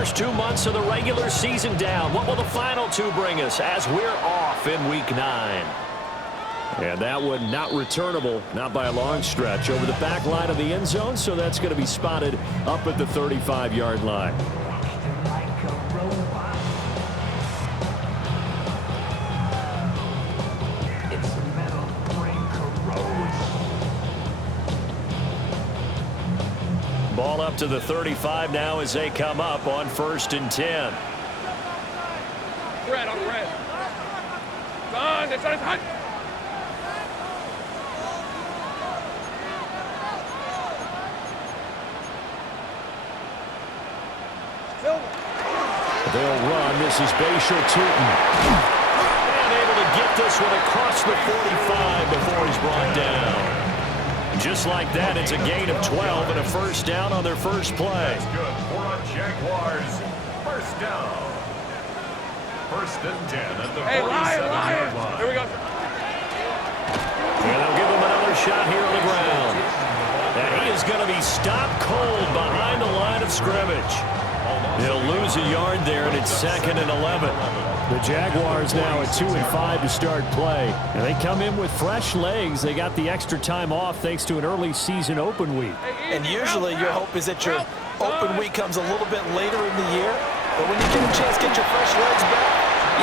first 2 months of the regular season down. What will the final two bring us as we're off in Week 9? And that one not returnable, not by a long stretch, over the back line of the end zone, so that's going to be spotted up at the 35-yard line. Ball up to the 35 now as they come up on 1st and 10. Red on red. Done. It's hot. They'll run. This is Bashir-Tutin. And able to get this one across the 45 before he's brought down. Just like that, it's a gain of 12 and a first down on their first play. That's good for a Jaguars first down. 1st and 10 at the 47-yard line. Here we go. And they'll give him another shot here on the ground. And he is going to be stopped cold behind the line of scrimmage. He'll lose a yard there, and it's 2nd and 11. The Jaguars now at 2 and 5 to start play. And they come in with fresh legs. They got the extra time off thanks to an early season open week. And usually your hope is that your open week comes a little bit later in the year. But when you get a chance to get your fresh legs back,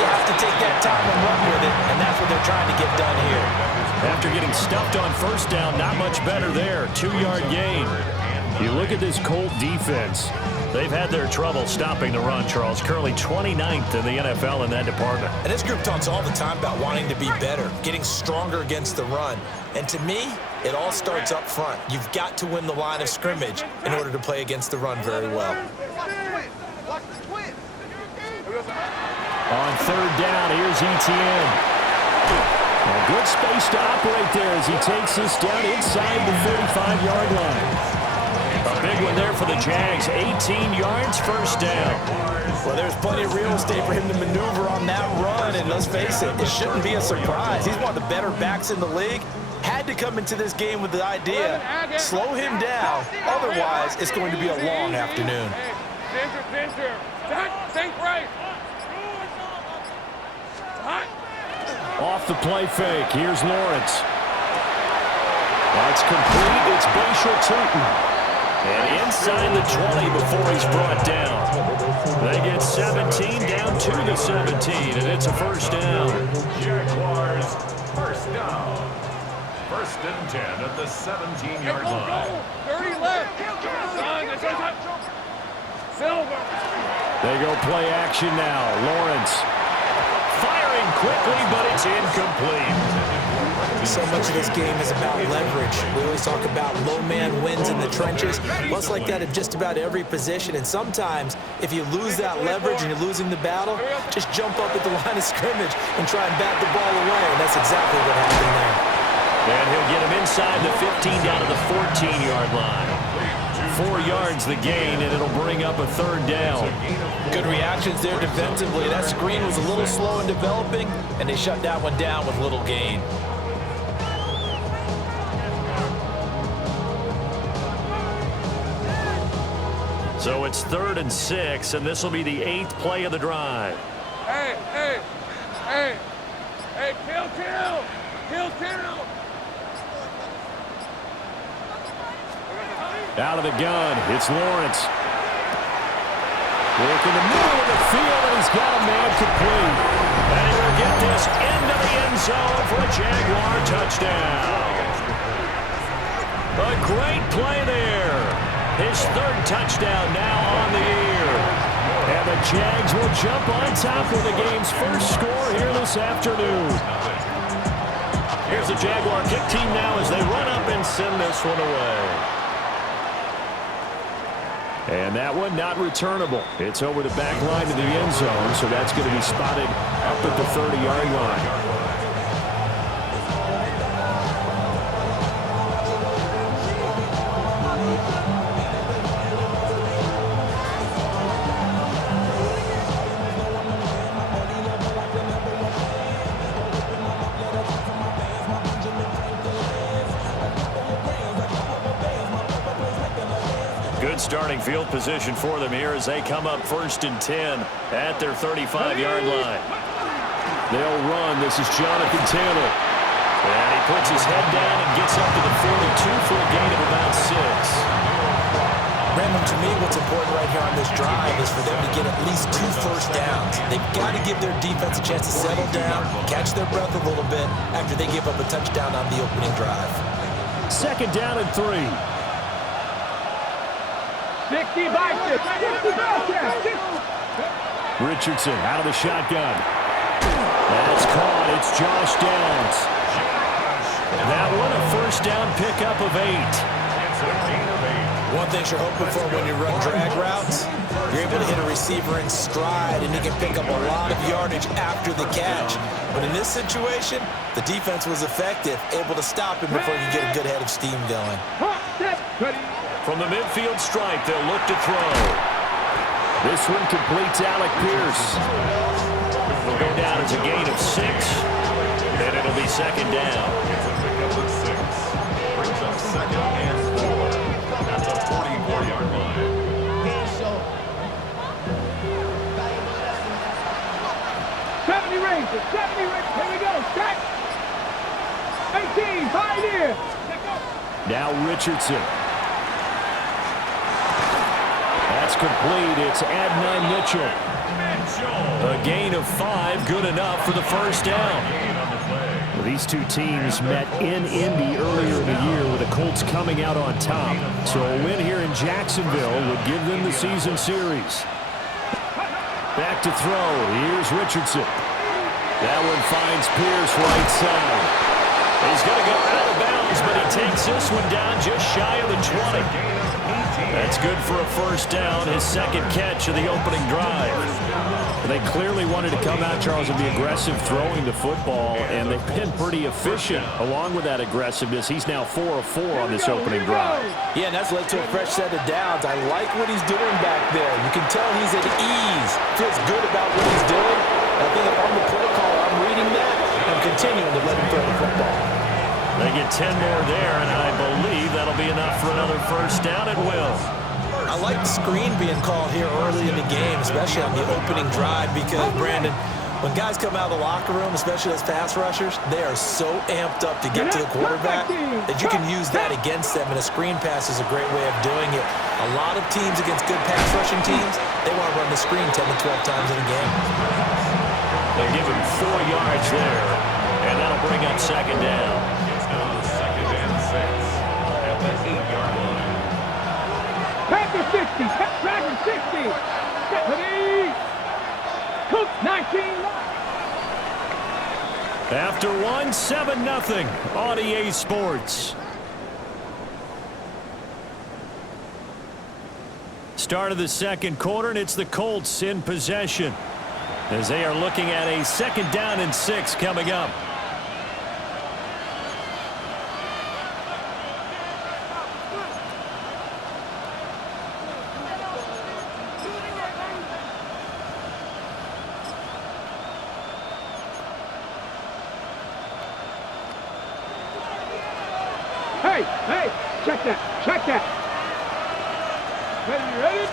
you have to take that time and run with it. And that's what they're trying to get done here. After getting stuffed on first down, not much better there. 2-yard gain. You look at this Colt defense. They've had their trouble stopping the run, Charles. Currently 29th in the NFL in that department. And this group talks all the time about wanting to be better, getting stronger against the run. And to me, it all starts up front. You've got to win the line of scrimmage in order to play against the run very well. On 3rd down, here's Etienne. A good space to operate there as he takes this down inside the 35-yard line. A big one there for the Jags. 18 yards, first down. Well, there's plenty of real estate for him to maneuver on that run, and let's face it, it shouldn't be a surprise. He's one of the better backs in the league. Had to come into this game with the idea, slow him down, otherwise it's going to be a long afternoon. Danger. Think right. Off the play fake, here's Lawrence. That's complete, it's Bashir-Tutin. And inside the 20 before he's brought down. They get 17 down to the 17, and it's a first down. Jaguars first down. 1st and 10 at the 17-yard line. 30 left. Silver. They go play action now. Lawrence firing quickly, but it's incomplete. So much of this game is about leverage. We always talk about low man wins in the trenches. Well, it's like that at just about every position. And sometimes, if you lose that leverage and you're losing the battle, just jump up at the line of scrimmage and try and bat the ball away. And that's exactly what happened there. And he'll get him inside the 15 down to the 14-yard line. 4 yards the gain, and it'll bring up a 3rd down. Good reactions there defensively. That screen was a little slow in developing, and they shut that one down with little gain. So it's 3rd and 6, and this will be the 8th play of the drive. Hey, kill. Out of the gun, it's Lawrence. Work in the middle of the field, and he's got a man complete. And he will get this into the end zone for a Jaguar touchdown. A great play there. His 3rd touchdown now on the year. And the Jags will jump on top of the game's first score here this afternoon. Here's the Jaguar kick team now as they run up and send this one away. And that one not returnable. It's over the back line to the end zone, so that's going to be spotted up at the 30-yard line. starting field position for them here as they come up 1st and 10 at their 35-yard line. They'll run. This is Jonathan Taylor. And he puts his head down and gets up to the 42 for a gain of about 6. Brandon, to me, what's important right here on this drive is for them to get at least 2 first downs. They've got to give their defense a chance to settle down, catch their breath a little bit after they give up a touchdown on the opening drive. 2nd down and 3. 60 back there. 60 back there. Richardson out of the shotgun. That's caught. It's Josh Downs. That one a 1st down pickup of 8. It's a gain of 8. One thing you're hoping for when you run drag routes, you're able to hit a receiver in stride, and you can pick up a lot of yardage after the catch. But in this situation, the defense was effective, able to stop him before he could get a good head of steam going. From the midfield stripe, they'll look to throw. This one completes Alec Pierce. It'll go down as a gain of 6, and it'll be 2nd down. It's a pickup of 6. Brings up 2nd and 4. That's a 44-yard line. 70 Rangers. 70 Rangers. Here we go. Check. 18. Pioneer. Now Richardson. That's complete. It's Adnan Mitchell. A gain of 5, good enough for the 1st down. These two teams met in Indy earlier in the year with the Colts coming out on top. So a win here in Jacksonville would give them the season series. Back to throw. Here's Richardson. That one finds Pierce right side. He's going to go out of bounds, but he takes this one down just shy of the 20. That's good for a 1st down, his 2nd catch of the opening drive. They clearly wanted to come out, Charles, and be aggressive throwing the football, and they've been pretty efficient along with that aggressiveness. He's now 4 of 4 on this opening drive. Yeah, and that's led to a fresh set of downs. I like what he's doing back there. You can tell he's at ease, feels good about what he's doing. I think if I'm the play caller, I'm reading that and continuing to let him throw the football. They get 10 more there, and I believe that'll be enough for another 1st down at will. I like the screen being called here early in the game, especially on the opening drive, because, Brandon, when guys come out of the locker room, especially as pass rushers, they are so amped up to get to the quarterback that you can use that against them, and a screen pass is a great way of doing it. A lot of teams against good pass rushing teams, they want to run the screen 10 to 12 times in a game. They'll give him 4 yards there, and that'll bring up 2nd down. It's now 2nd and 6 at the 8-yard line. Packers 60. Packers 60. 70. Cook 19. After one, 7-0 on EA Sports. Start of the 2nd quarter, and it's the Colts in possession as they are looking at a 2nd down and 6 coming up. Hey, check that. Ready?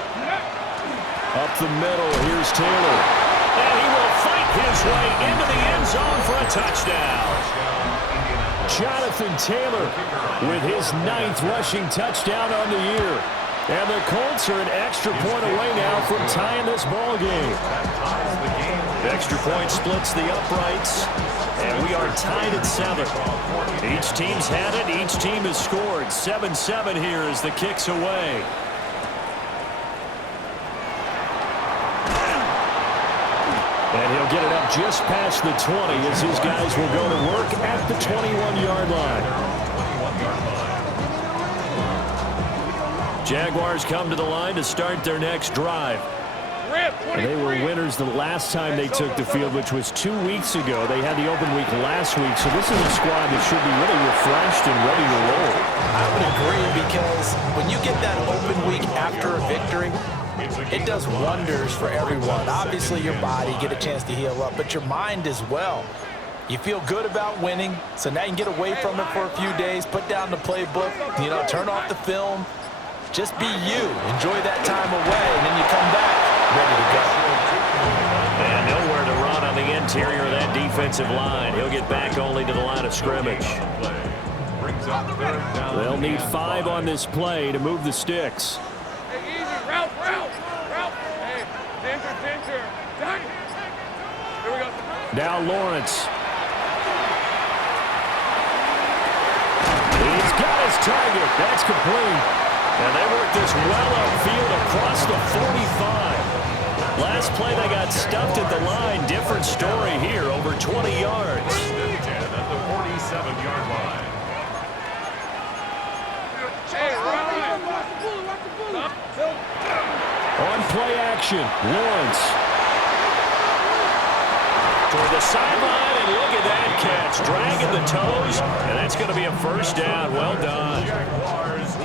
Up the middle, here's Taylor. And he will fight his way into the end zone for a touchdown. Jonathan Taylor with his 9th rushing touchdown on the year. And the Colts are an extra point away now from tying this ball game. The extra point splits the uprights, and we are tied at 7. Each team's had it. Each team has scored. 7-7 here as the kick's away. And he'll get it up just past the 20 as his guys will go to work at the 21-yard line. Jaguars come to the line to start their next drive. And they were winners the last time they took the field, which was 2 weeks ago. They had the open week last week, so this is a squad that should be really refreshed and ready to roll. I would agree, because when you get that open week after a victory, it does wonders for everyone. Obviously, your body, get a chance to heal up, but your mind as well. You feel good about winning, so now you can get away from it for a few days, put down the playbook, turn off the film, Just be you. Enjoy that time away, and then you come back ready to go. And nowhere to run on the interior of that defensive line. He'll get back only to the line of scrimmage. They'll need 5 on this play to move the sticks. Hey, easy. Route. Hey, danger. Here we go. Now Lawrence. He's got his target. That's complete. And they work this well upfield across the 45. Last play they got stuffed at the line. Different story here, over 20 yards. First and 10 at the 47-yard line. Hey, run. On play action, Lawrence. Toward the sideline, and look at that catch. Dragging the toes, and that's going to be a first down. Well done.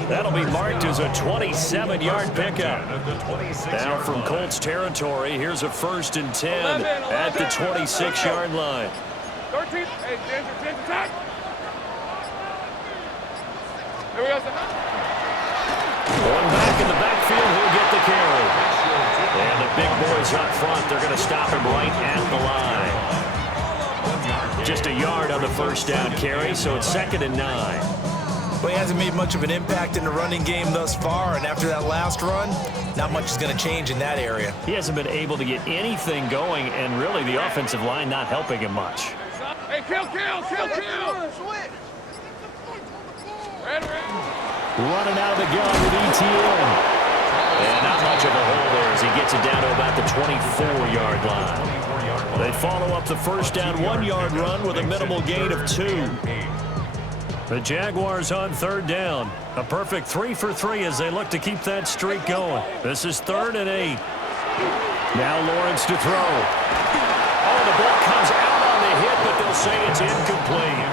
That'll be marked as a 27-yard pickup. Now from Colts territory, here's a 1st and 10 at the 26-yard line. 13. Hey, danger, tight. Here we go. One back in the backfield, he'll get the carry. And the big boys up front, they're going to stop him right at the line. Just a yard on the first down carry, so it's 2nd and 9. Well, he hasn't made much of an impact in the running game thus far, and after that last run, not much is going to change in that area. He hasn't been able to get anything going, and really the offensive line not helping him much. Hey, kill. Red. Running out of the gun with ETN. And not much of a hole there as he gets it down to about the 24-yard line. They follow up the first down 1-yard run with a minimal gain of 2. The Jaguars on 3rd down. A perfect 3 for 3 as they look to keep that streak going. This is 3rd and 8. Now Lawrence to throw. Oh, the ball comes out on the hit, but they'll say it's incomplete.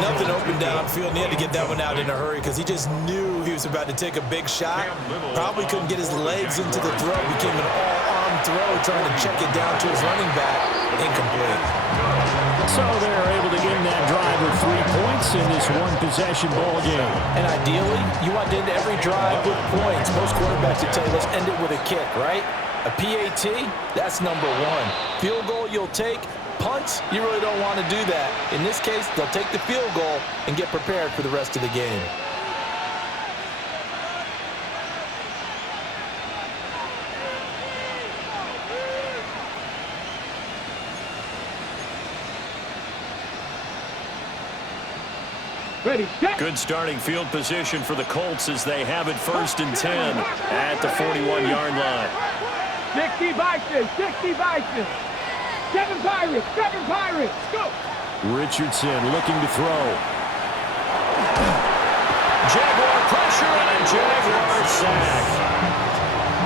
Nothing open downfield, and he had to get that one out in a hurry because he just knew he was about to take a big shot. Probably couldn't get his legs into the throw. Became an all-arm throw, trying to check it down to his running back. Incomplete. So they're able to end that drive with 3 points in this one-possession ball game. And ideally, you want to end every drive with points. Most quarterbacks would tell you, let's end it with a kick, right? A PAT, that's number 1. Field goal you'll take. Punts, you really don't want to do that. In this case, they'll take the field goal and get prepared for the rest of the game. Ready, set. Good starting field position for the Colts as they have it 1st and 10 at the 41-yard line. 60 Vikings. 7 Pirates. Go. Richardson looking to throw. Jaguar pressure and a Jaguar sack.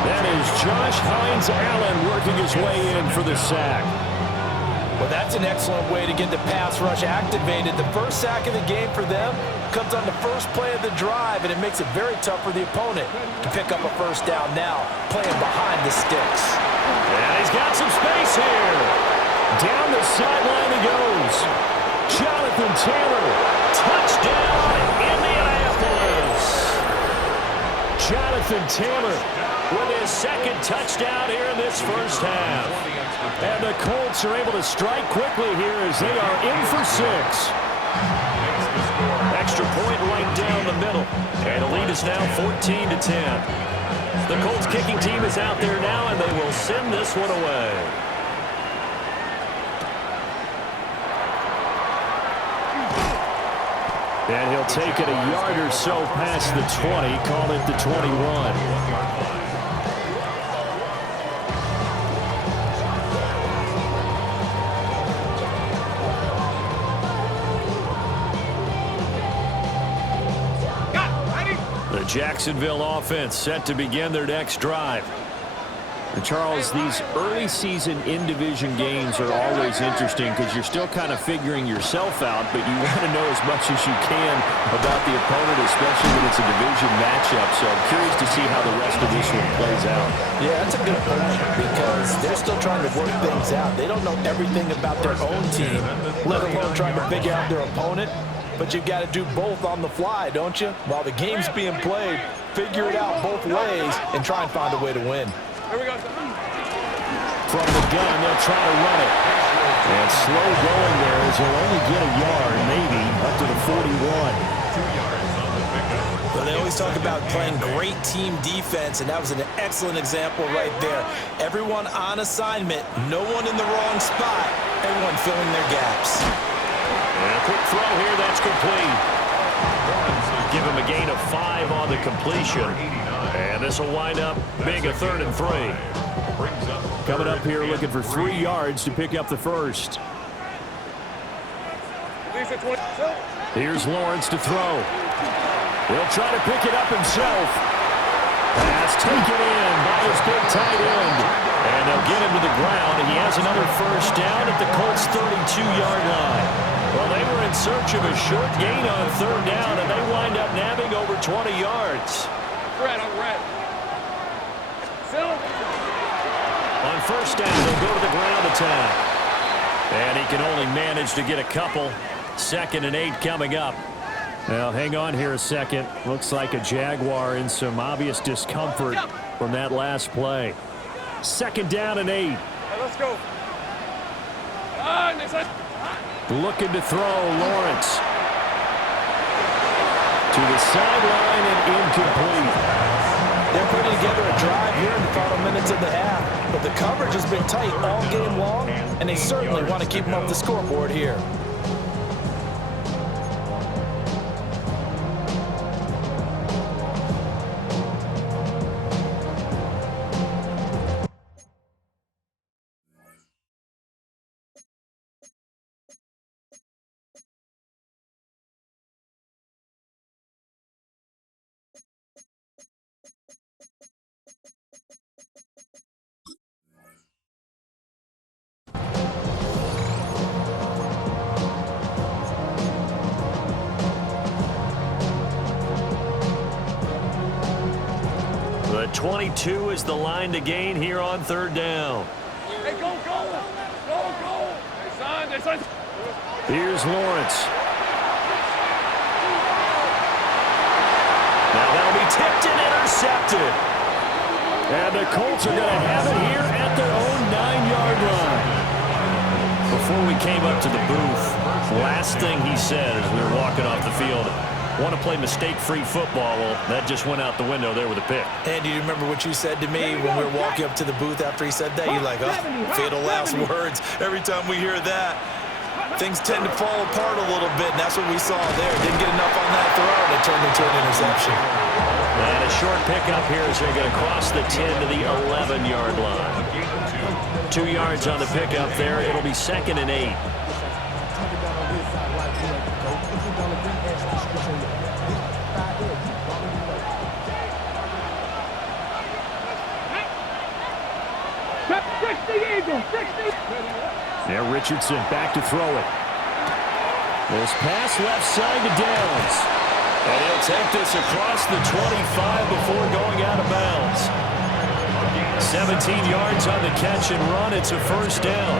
That is Josh Hines Allen working his way in for the sack. Well, that's an excellent way to get the pass rush activated. The first sack of the game for them comes on the first play of the drive, and it makes it very tough for the opponent to pick up a first down now, playing behind the sticks. And he's got some space here. Down the sideline he goes. Jonathan Taylor, touchdown, Indianapolis. Jonathan Taylor with his 2nd touchdown here in this first half. And the Colts are able to strike quickly here as they are in for 6. Extra point right down the middle. And the lead is now 14-10. The Colts kicking team is out there now, and they will send this one away. And he'll take it a yard or so past the 20, call it the 21. The Jacksonville offense set to begin their next drive. And Charles, these early season in-division games are always interesting because you're still kind of figuring yourself out, but you want to know as much as you can about the opponent, especially when it's a division matchup. So I'm curious to see how the rest of this one plays out. Yeah, that's a good point because they're still trying to work things out. They don't know everything about their own team, let alone trying to figure out their opponent. but you've got to do both on the fly, don't you? While the game's being played, figure it out both ways and try and find a way to win. Here we go. From the gun, they'll try to run it. And slow going there as he'll only get a yard, maybe up to the 41. 2 yards on the pickup. Well, they always talk about playing great team defense, and that was an excellent example right there. Everyone on assignment, no one in the wrong spot, everyone filling their gaps. And a quick throw here, that's complete. Give him a gain of 5 on the completion. And this will wind up being a 3rd and 3. Coming up here looking for 3 yards to pick up the first. Here's Lawrence to throw. He'll try to pick it up himself. Pass taken in by his big tight end. And they'll get him to the ground. He has another first down at the Colts' 32-yard line. Well, they were in search of a short gain on 3rd down, and they wind up nabbing over 20 yards. Red, I'm red. On first down, they'll go to the ground attack. And he can only manage to get a couple. 2nd and 8 coming up. Now, hang on here a second. Looks like a Jaguar in some obvious discomfort from that last play. 2nd down and 8. Hey, let's go. Looking to throw, Lawrence. To the sideline and incomplete. They're putting together a drive here in the final minutes of the half, but the coverage has been tight all game long, and they certainly want to keep them off the scoreboard here. The 22 is the line to gain here on 3rd down. Hey, go, go. Go, go. Hey, son. Here's Lawrence. Now that'll be tipped and intercepted. And the Colts are going to have it here at their own 9-yard line. Before we came up to the booth, last thing he said as we were walking off the field, want to play mistake-free football. Well, that just went out the window there with a pick. And do you remember what you said to me when we were walking up to the booth after he said that? You're like, oh, fatal last words. Every time we hear that, things tend to fall apart a little bit, and that's what we saw there. Didn't get enough on that throw, and it turned into an interception. And a short pickup here as they're going to cross the 10 to the 11-yard line. 2 yards on the pickup there. It'll be 2nd and 8. There, Richardson back to throw it. This pass left side to Downs. And he'll take this across the 25 before going out of bounds. 17 yards on the catch and run. It's a first down.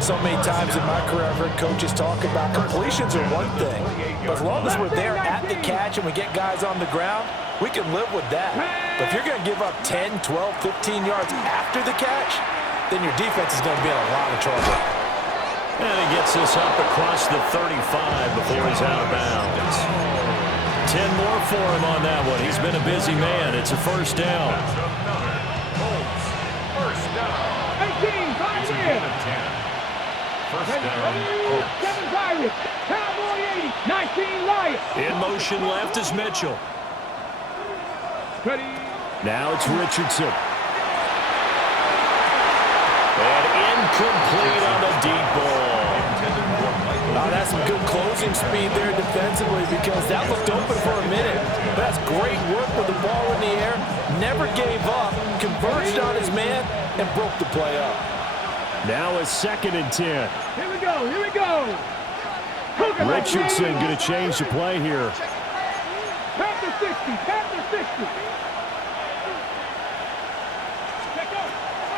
So many times in my career, I've heard coaches talk about completions are one thing. But as long as we're there at the catch and we get guys on the ground, we can live with that. But if you're going to give up 10, 12, 15 yards after the catch, then your defense is going to be in a lot of trouble. And he gets this up across the 35 before he's out of bounds. 10 more for him on that one. He's been a busy man. It's a first down. First down. 18, Pirates. First down. 7 Pirates. Cowboy 80. 19 Lions. In motion left is Mitchell. Ready. Now it's Richardson. And incomplete on the deep ball. That's some good closing speed there defensively because that looked open for a minute. But that's great work with the ball in the air. Never gave up, converged on his man, and broke the play up. Now a 2nd and 10. Here we go. Here we go. Richardson going to change the play here. Panther 60. Panther 60.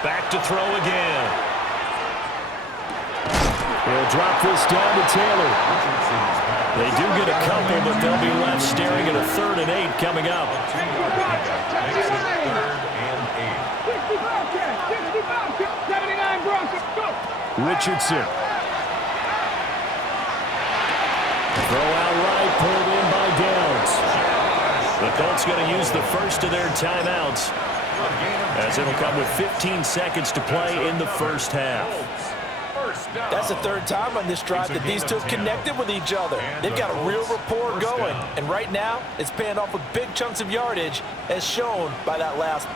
Back to throw again. He'll drop this down to Taylor. They do get a couple, but they'll be left staring at a 3rd and 8 coming up. Makes it 3rd and 8. 79 Broncos, go! Richardson. Throw out right, pulled in by Downs. The Colts going to use the first of their timeouts, as it'll come with 15 seconds to play in the first half. That's the 3rd time on this drive that these two have connected with each other. They've got a real rapport going, and right now it's paying off with big chunks of yardage, as shown by that last.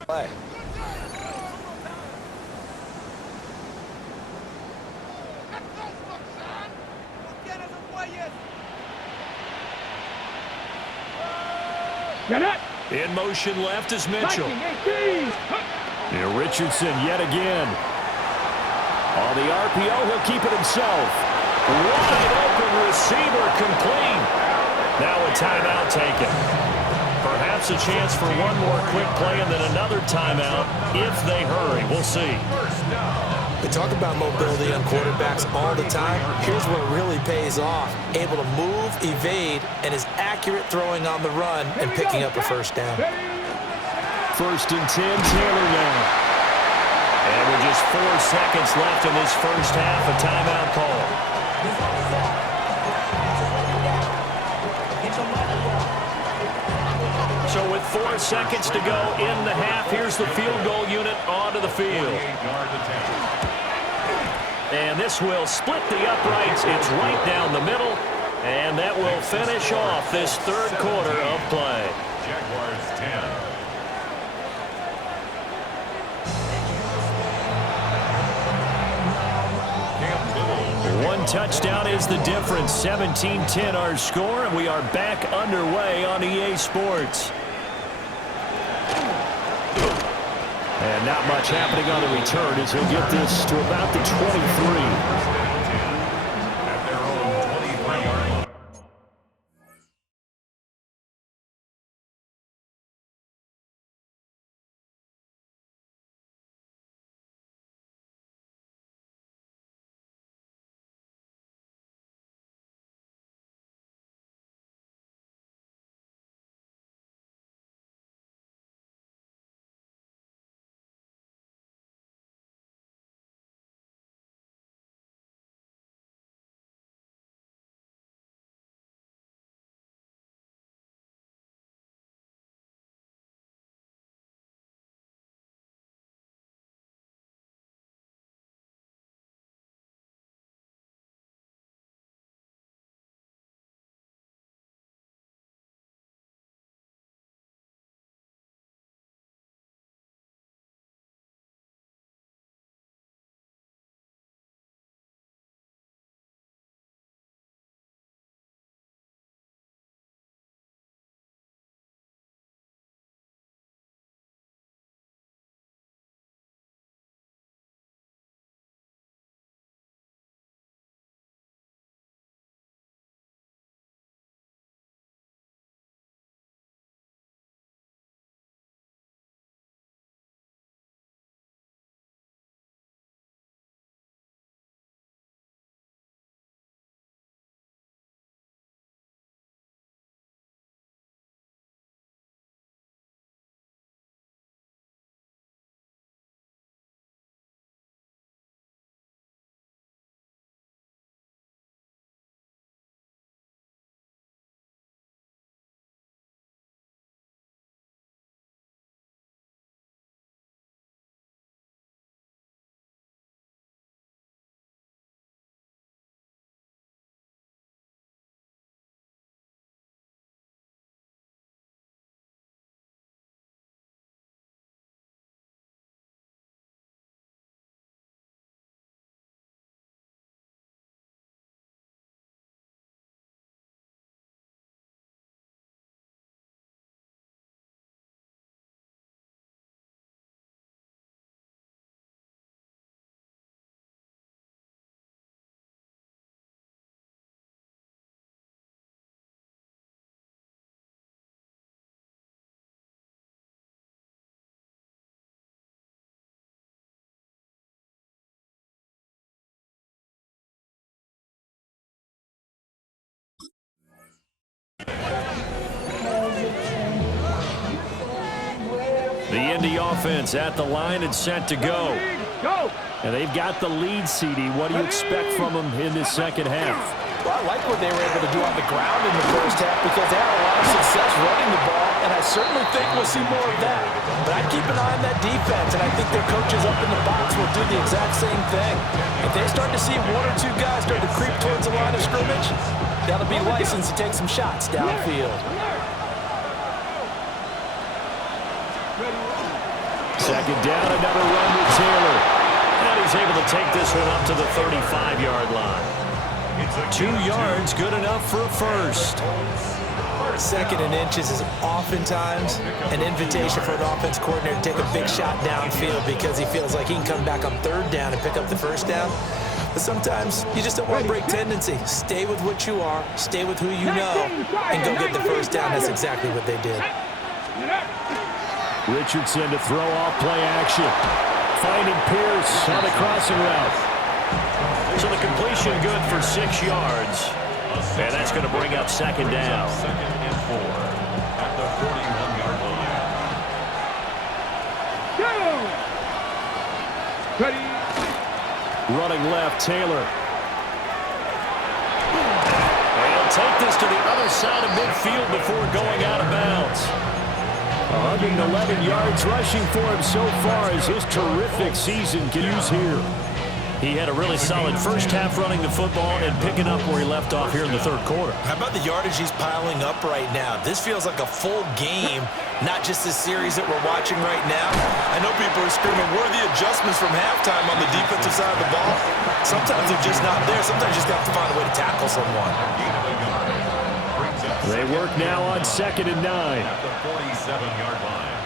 play. In motion left is Mitchell. Here Richardson yet again. On the RPO, he'll keep it himself. Wide open receiver complete. Now a timeout taken. Perhaps a chance for one more quick play and then another timeout if they hurry. We'll see. We talk about mobility on quarterbacks all the time. Here's where it really pays off. Able to move, evade, and is accurate throwing on the run and picking up a first down. 1st and 10, Taylor now. And with just 4 seconds left in this first half, a timeout call. So with 4 seconds to go in the half, here's the field goal unit onto the field. And this will split the uprights. It's right down the middle. And that will finish off this third quarter of play. Jaguars 10. One touchdown is the difference. 17-10 our score, and we are back underway on EA Sports. And not much happening on the return as he'll get this to about the 23. At their own 23-yard line. The Indy offense at the line and set to go. And they've got the lead, CD. What do you expect from them in this second half? Well, I like what they were able to do on the ground in the first half because they had a lot of success running the ball, and I certainly think we'll see more of that. But I'd keep an eye on that defense, and I think their coaches up in the box will do the exact same thing. If they start to see one or two guys start to creep towards the line of scrimmage, that'll be licensed to take some shots downfield. Second down, another run with Taylor. And he's able to take this one up to the 35-yard line. 2 yards, good enough for a first. Second and inches is oftentimes an invitation for an offense coordinator to take a big shot downfield because he feels like he can come back on third down and pick up the first down. But sometimes you just don't want to break tendency. Stay with what you are, stay with who you know, and go get the first down. That's exactly what they did. Richardson to throw off play action. Finding Pierce on the crossing route. So the completion good for 6 yards. And that's going to bring up second down. Second and 4 at the 41-yard line. Go! Ready? Running left, Taylor. He'll take this to the other side of midfield before going out of bounds. 111 yards rushing for him so far as his terrific season continues here. He had a really solid first half running the football and picking up where he left off here in the third quarter. How about the yardage he's piling up right now? This feels like a full game, not just this series that we're watching right now. I know people are screaming, where are the adjustments from halftime on the defensive side of the ball? Sometimes they're just not there. Sometimes you just have to find a way to tackle someone. They work now on 2nd and 9. At the 47-yard line.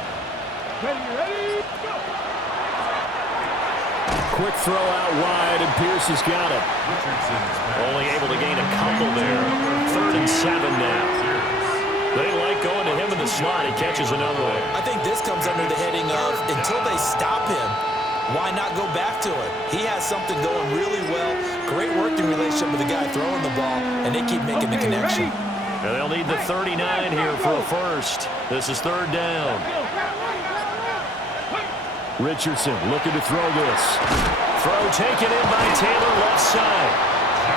Ready? Go! Quick throw out wide, and Pierce has got it. Only able to gain a couple there. 3rd and 7 now. They like going to him in the slot. He catches another one. I think this comes under the heading of, until they stop him, why not go back to it? He has something going really well. Great working relationship with the guy throwing the ball, and they keep making the connection. And they'll need the 39 here for a first. This is 3rd down. Richardson looking to throw this. Throw taken in by Taylor, left side.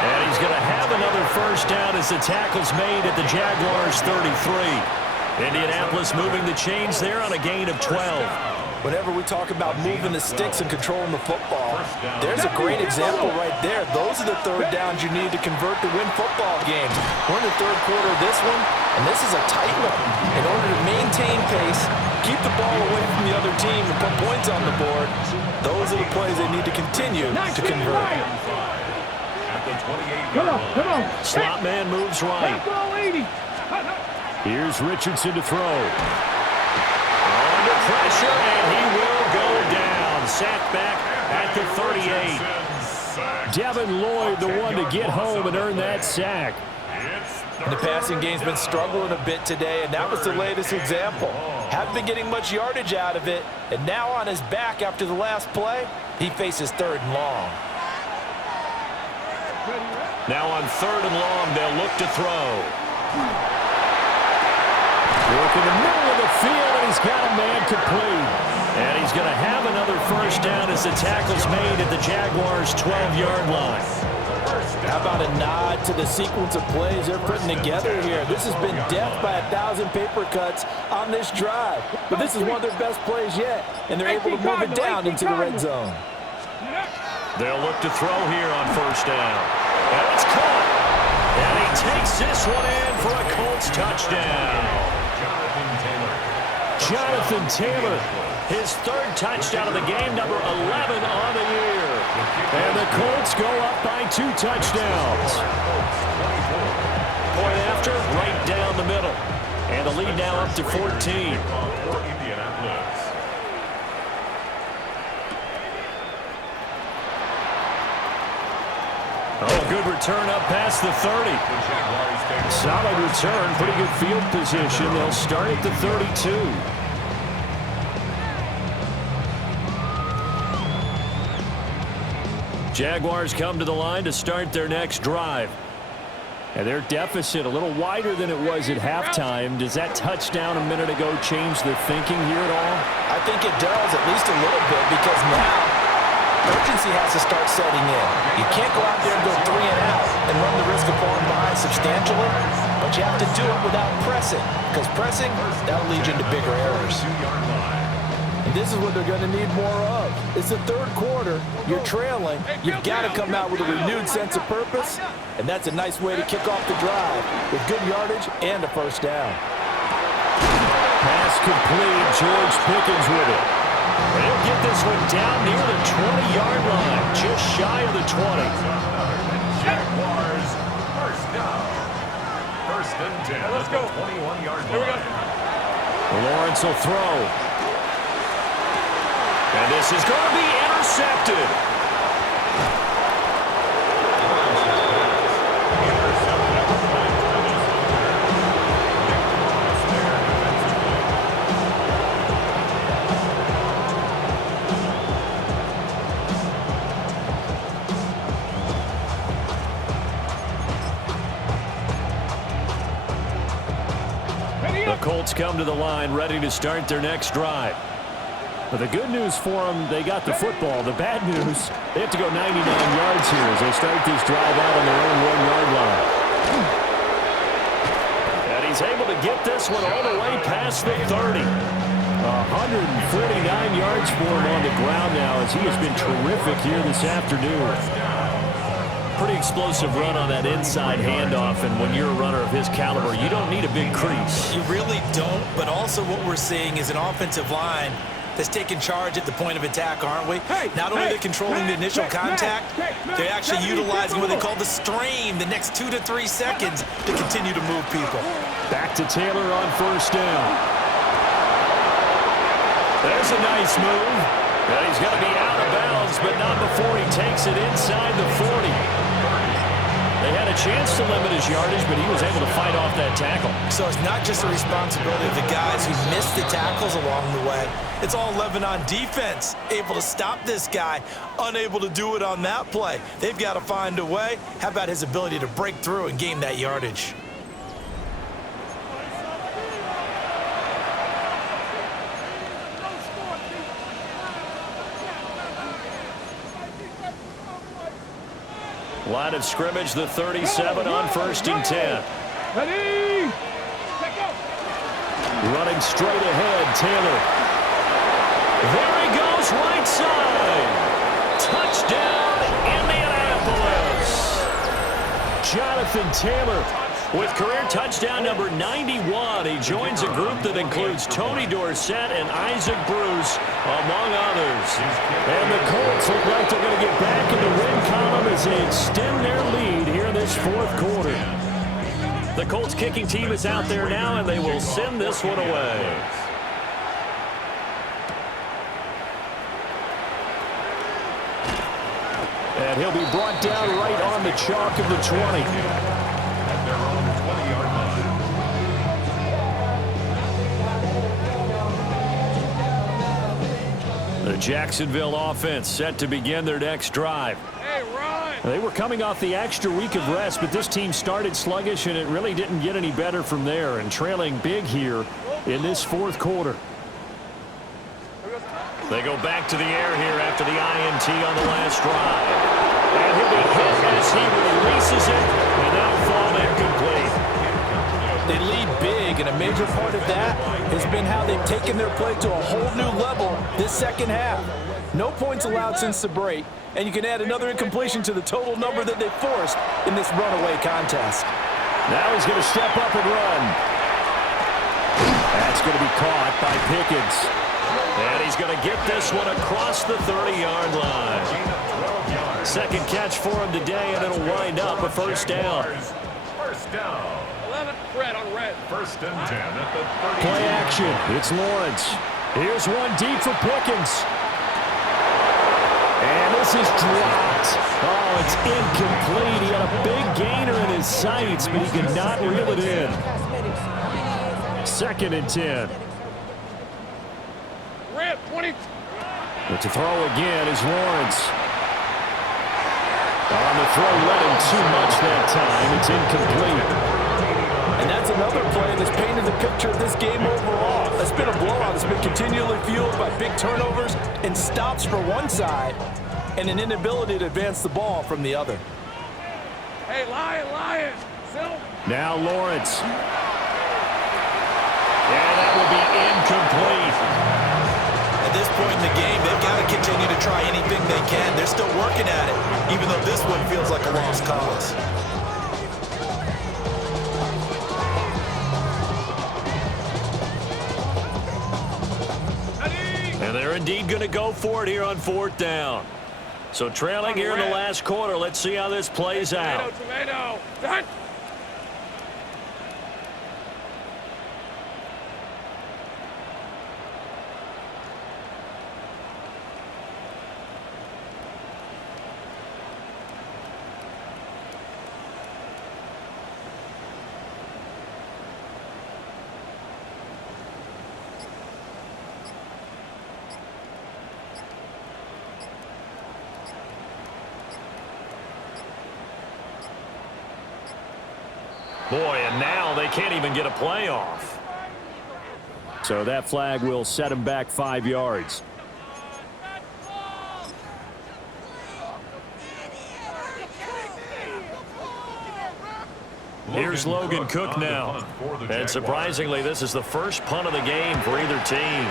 And he's going to have another first down as the tackle's made at the Jaguars' 33. Indianapolis moving the chains there on a gain of 12. Whenever we talk about moving the sticks and controlling the football, there's a great example right there. Those are the 3rd downs you need to convert to win football games. We're in the 3rd quarter of this one, and this is a tight one. In order to maintain pace, keep the ball away from the other team, and put points on the board, those are the plays they need to continue to convert. Come on. Slot man moves right. Here's Richardson to throw. Under pressure, and he will go down. Sacked back at the 38. Devin Lloyd, the one to get home and earn that sack. The passing game's been struggling a bit today, and that was the latest example. Haven't been getting much yardage out of it, and now on his back after the last play, he faces 3rd and long. Now on 3rd and long, they'll look to throw. Work in the middle of the field, and he's got a man complete. And he's going to have another first down as the tackle's made at the Jaguars' 12-yard line. How about a nod to the sequence of plays they're putting together here? This has been death by 1,000 paper cuts on this drive. But this is one of their best plays yet, and they're able to move it down into the red zone. They'll look to throw here on first down. And it's caught. And he takes this one in for a Colts touchdown. Jonathan Taylor, his 3rd touchdown of the game, number 11 on the year. And the Colts go up by 2 touchdowns. Point after, right down the middle. And the lead now up to 14. Oh, good return up past the 30. Solid return, pretty good field position. They'll start at the 32. Jaguars come to the line to start their next drive. And their deficit a little wider than it was at halftime. Does that touchdown a minute ago change the thinking here at all? I think it does, at least a little bit, because now urgency has to start setting in. You can't go out there and go 3 and out and run the risk of falling behind substantially, but you have to do it without pressing, because pressing, that'll lead you into bigger errors. And this is what they're going to need more of. It's the 3rd quarter. You're trailing. You've got to come out with a renewed sense of purpose, and that's a nice way to kick off the drive with good yardage and a first down. Pass complete. George Pickens with it. They'll get this one down near the 20-yard line, just shy of the 20. Jaguars, first down. First and 10 Let's go. 21-yard Here we go. line. Lawrence will throw. And this is going to be intercepted. The Colts come to the line ready to start their next drive. But the good news for them, they got the football. The bad news, they have to go 99 yards here as they start this drive out on their own 1-yard line. And he's able to get this one all the way past the 30. 149 yards for him on the ground now as he has been terrific here this afternoon. Pretty explosive run on that inside handoff, and when you're a runner of his caliber, you don't need a big crease. You really don't, but also what we're seeing is an offensive line that's taking charge at the point of attack, aren't we? Not only are they controlling the initial contact, they're actually utilizing what they call the strain, the next 2 to 3 seconds to continue to move people. Back to Taylor on first down. There's a nice move. And he's going to be out of bounds, but not before he takes it inside the 40. They had a chance to limit his yardage, but he was able to fight off that tackle. So it's not just the responsibility of the guys who missed the tackles along the way. It's all 11 on defense, able to stop this guy, unable to do it on that play. They've got to find a way. How about his ability to break through and gain that yardage? Line of scrimmage, the 37 on first and 10. Ready? Let go. Running straight ahead, Taylor. There he goes, right side. Touchdown, Indianapolis. Jonathan Taylor with career touchdown number 91. He joins a group that includes Tony Dorsett and Isaac Bruce, among others. And the Colts look like they're going to get back in the win column as they extend their lead here in this fourth quarter. The Colts kicking team is out there now, and they will send this one away. And he'll be brought down right on the chalk of the 20. The Jacksonville offense set to begin their next drive. Hey, run. They were coming off the extra week of rest, but this team started sluggish, and it really didn't get any better from there, and trailing big here in this fourth quarter. They go back to the air here after the INT on the last drive. And he'll be hit as he releases it, and that'll fall incomplete. They lead big, and a major part of that has been how they've taken their play to a whole new level this second half. No points allowed since the break, and you can add another incompletion to the total number that they forced in this runaway contest. Now he's going to step up and run. That's going to be caught by Pickens. And he's going to get this one across the 30-yard line. Second catch for him today, and it'll wind up a first down. First down. 11, red on red. First and 10 at the 30. Play action. It's Lawrence. Here's one deep for Pickens. And this is dropped. Oh, it's incomplete. He had a big gainer in his sights, but he could not reel it in. Second and 10. Red, 20. But to throw again is Lawrence. On the throw, led him too much that time. It's incomplete. And that's another play that's painted the picture of this game overall. It's been a blowout. It's been continually fueled by big turnovers and stops for one side and an inability to advance the ball from the other. Hey, Lion. Silver. Now Lawrence. And that will be incomplete. At this point in the game, they've got to continue to try anything they can. They're still working at it, even though this one feels like a lost cause. And they're indeed going to go for it here on 4th down. So trailing here in the last quarter. Let's see how this plays out. Tomato. Done. Boy, and now they can't even get a play off. So that flag will set him back 5 yards. Here's Logan Cook now. And surprisingly, this is the first punt of the game for either team.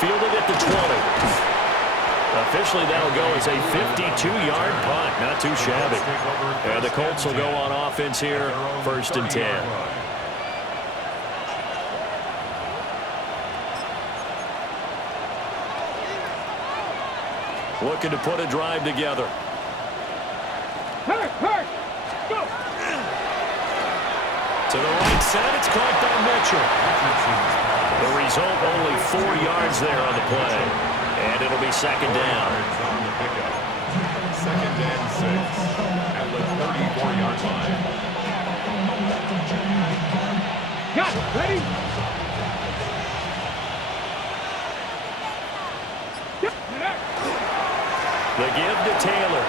Fielded at the 20. Officially, that'll go as a 52-yard punt. Not too shabby. And the Colts will go on offense here, 1st and 10. Looking to put a drive together. Hurt. Go. To the right side, it's caught by Mitchell. The result, only 4 yards there on the play. And it'll be 2nd down. On the pickup. 2nd and 6 at the 34-yard line. Got it. Ready? The give to Taylor.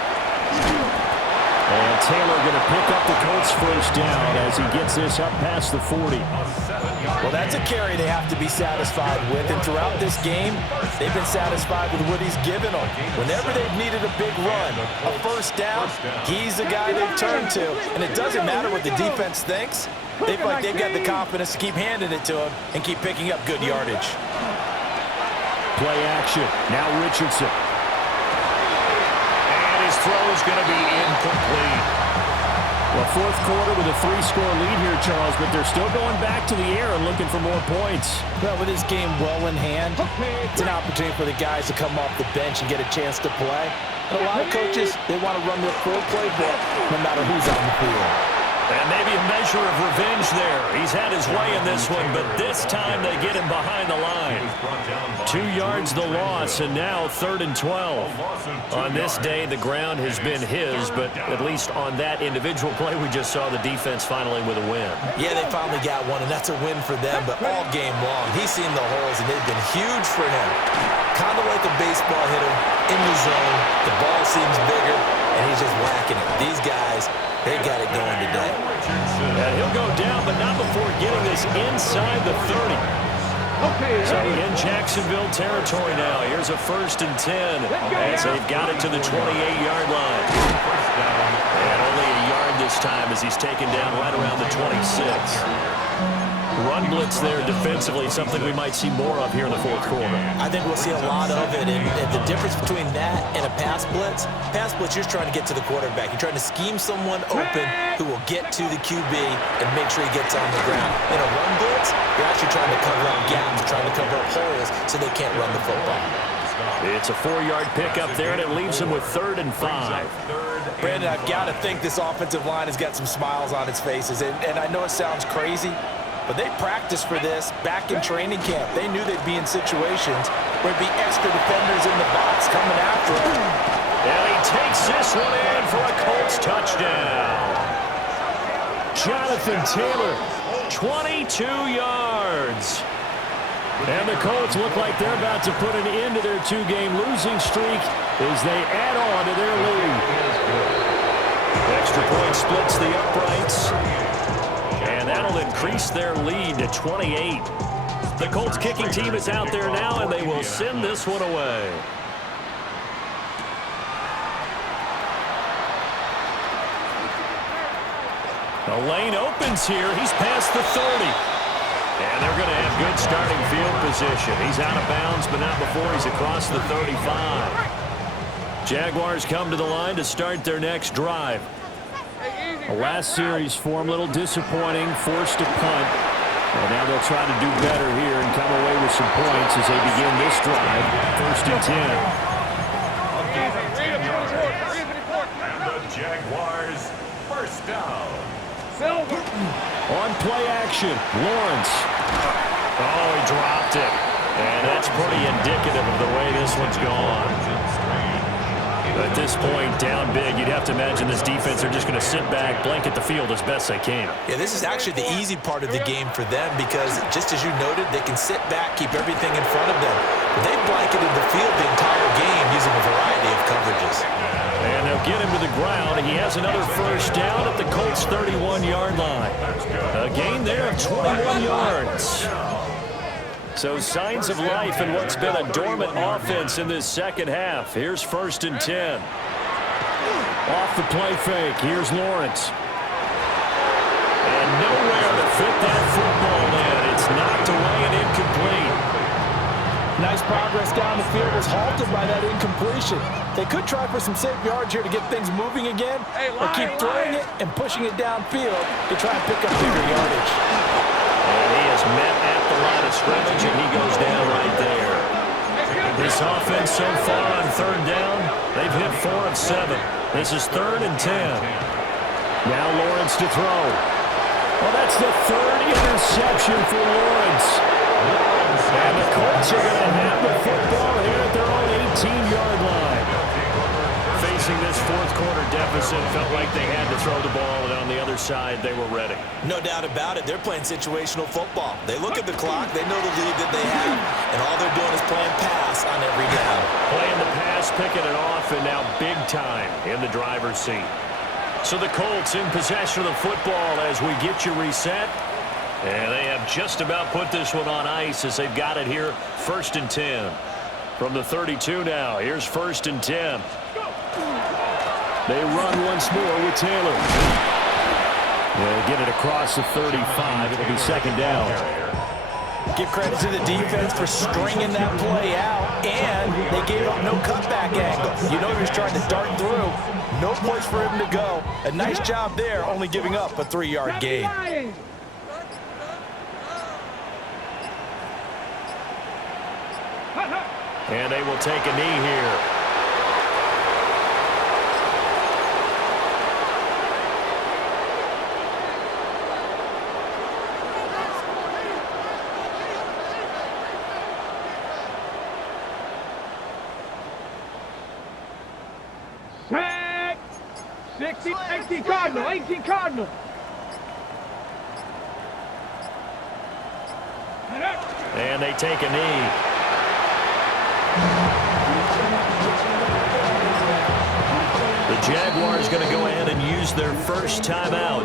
And Taylor going to pick up the Colts' 1st down as he gets this up past the 40. Well, that's a carry they have to be satisfied with. And throughout this game, they've been satisfied with what he's given them. Whenever they've needed a big run, a 1st down, he's the guy they've turned to. And it doesn't matter what the defense thinks. They feel like they've got the confidence to keep handing it to him and keep picking up good yardage. Play action. Now Richardson. And his throw is going to be incomplete. Well, 4th quarter with a 3-score lead here, Charles, but they're still going back to the air and looking for more points. Well, with this game well in hand, it's an opportunity for the guys to come off the bench and get a chance to play. And a lot of coaches, they want to run their full playbook no matter who's on the field. And maybe a measure of revenge there. He's had his way in this one, but this time they get him behind the line. 2 yards the loss, and now 3rd and 12. On this day, the ground has been his, but at least on that individual play, we just saw the defense finally with a win. Yeah, they finally got one, and that's a win for them, but all game long, he's seen the holes, and they've been huge for him. Kind of like a baseball hitter in the zone. The ball seems bigger, and he's just whacking it. These guys, they got it going today. And he'll go down, but not before getting this inside the 30. So in Jacksonville territory now. Here's a 1st and 10 as they've got it to the 28-yard line. And only a yard this time as he's taken down right around the 26. Run blitz there defensively, something we might see more of here in the 4th quarter. I think we'll see a lot of it, and the difference between that and a pass blitz, you're trying to get to the quarterback. You're trying to scheme someone open who will get to the QB and make sure he gets on the ground. In a run blitz, you're actually trying to cover up gaps, trying to cover up holes so they can't run the football. It's a 4-yard pickup there, and it leaves them with 3rd and 5. Brandon, I've got to think this offensive line has got some smiles on its faces, and I know it sounds crazy, but they practiced for this back in training camp. They knew they'd be in situations where there'd be extra defenders in the box coming after him. And he takes this one in for a Colts touchdown. Jonathan Taylor, 22 yards. And the Colts look like they're about to put an end to their 2-game losing streak as they add on to their lead. Extra point splits the uprights. And that'll increase their lead to 28. The Colts kicking team is out there now, and they will send this one away. The lane opens here. He's past the 30. And they're going to have good starting field position. He's out of bounds, but not before he's across the 35. Jaguars come to the line to start their next drive. The last series for him, a little disappointing, forced to punt. And now they'll try to do better here and come away with some points as they begin this drive. 1st and 10. And the Jaguars, first down. On play action, Lawrence. Oh, he dropped it. And that's pretty indicative of the way this one's gone. At this point, down big, you'd have to imagine this defense are just going to sit back, blanket the field as best they can. Yeah, this is actually the easy part of the game for them because, just as you noted, they can sit back, keep everything in front of them. But they've blanketed the field the entire game using a variety of coverages. And they'll get him to the ground, and he has another first down at the Colts' 31-yard line. A gain there of 21 yards. So signs of life in what's been a dormant offense in this second half. Here's 1st and 10. Off the play fake, here's Lawrence. And nowhere to fit that football in. It's knocked away and incomplete. Nice progress down the field was halted by that incompletion. They could try for some safe yards here to get things moving again, or keep throwing it and pushing it downfield to try and pick up bigger yardage. And he is met at the line of scrimmage, and he goes down right there. This offense so far on 3rd down, they've hit 4 of 7. This is 3rd and 10. Now Lawrence to throw. Well, that's the 3rd interception for Lawrence. And the Colts are going to have the football here at their own 18-yard line. Facing this 4th quarter deficit, felt like they had to throw the ball, and on the other side, they were ready. No doubt about it. They're playing situational football. They look at the clock, they know the lead that they have, and all they're doing is playing pass on every down. Playing the pass, picking it off, and now big time in the driver's seat. So the Colts in possession of the football as we get you reset. And they have just about put this one on ice as they've got it here. 1st and 10. From the 32 now. Here's 1st and 10. They run once more with Taylor. They'll get it across the 35. It'll be 2nd down. Give credit to the defense for stringing that play out, and they gave up no cutback angle. You know he was trying to dart through. No place for him to go. A nice job there, only giving up a 3-yard gain. And they will take a knee here. Set. 18 Cardinal, 18 Cardinal. And they take a knee. The Jaguars going to go ahead and use their first timeout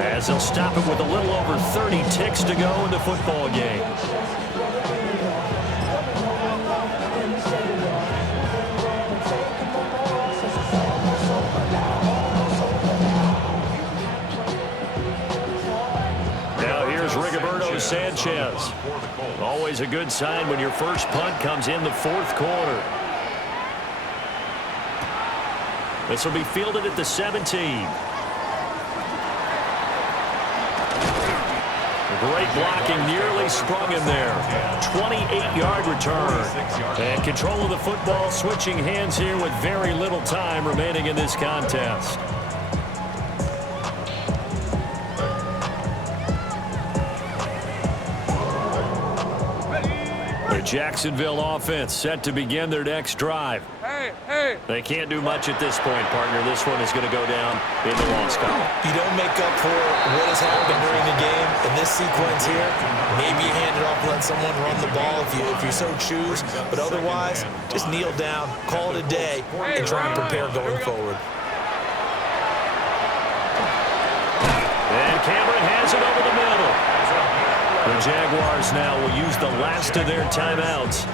as they'll stop it with a little over 30 ticks to go in the football game. Now here's Rigoberto Sanchez. Always a good sign when your first punt comes in the 4th quarter. This will be fielded at the 17. Great blocking, nearly sprung him there. 28-yard return. And control of the football, switching hands here with very little time remaining in this contest. The Jacksonville offense set to begin their next drive. They can't do much at this point, partner. This one is going to go down in the loss column. You don't make up for what has happened during the game in this sequence here. Maybe you hand it off, let someone run the ball if you so choose. But otherwise, just kneel down, call it a day, and try and prepare going forward. And Cameron has it over the middle. The Jaguars now will use the last of their timeouts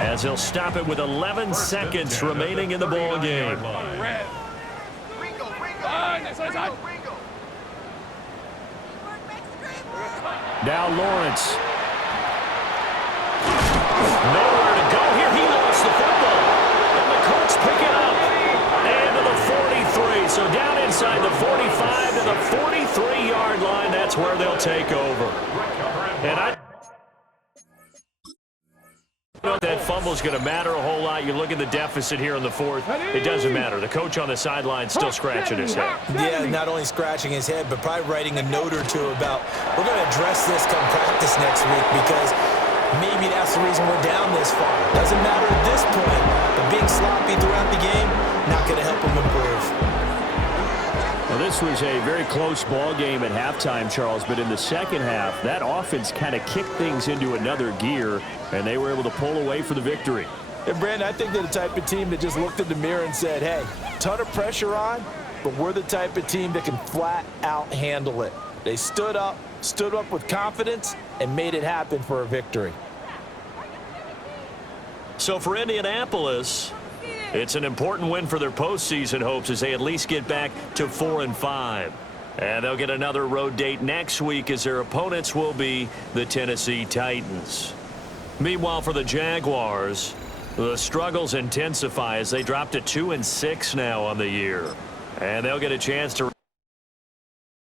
as they'll stop it with 11 seconds remaining in the ball game. Now Lawrence. Nowhere to go here. He lost the football. And the Colts pick it up. And to the 43. So down inside the 45 to the 43-yard line. That's where they'll take over. And I don't know if that fumble's going to matter a whole lot. You look at the deficit here in the fourth. It doesn't matter. The coach on the sideline still scratching his head. Yeah, not only scratching his head, but probably writing a note or two about, we're going to address this come practice next week because maybe that's the reason we're down this far. Doesn't matter at this point, but being sloppy throughout the game, not going to help him improve. Well, this was a very close ball game at halftime, Charles, but in the second half, that offense kind of kicked things into another gear, and they were able to pull away for the victory. And, Brandon, I think they're the type of team that just looked in the mirror and said, hey, ton of pressure on, but we're the type of team that can flat out handle it. They stood up with confidence, and made it happen for a victory. So for Indianapolis, it's an important win for their postseason hopes as they at least get back to 4-5. And they'll get another road date next week as their opponents will be the Tennessee Titans. Meanwhile, for the Jaguars, the struggles intensify as they drop to 2-6 now on the year. And they'll get a chance to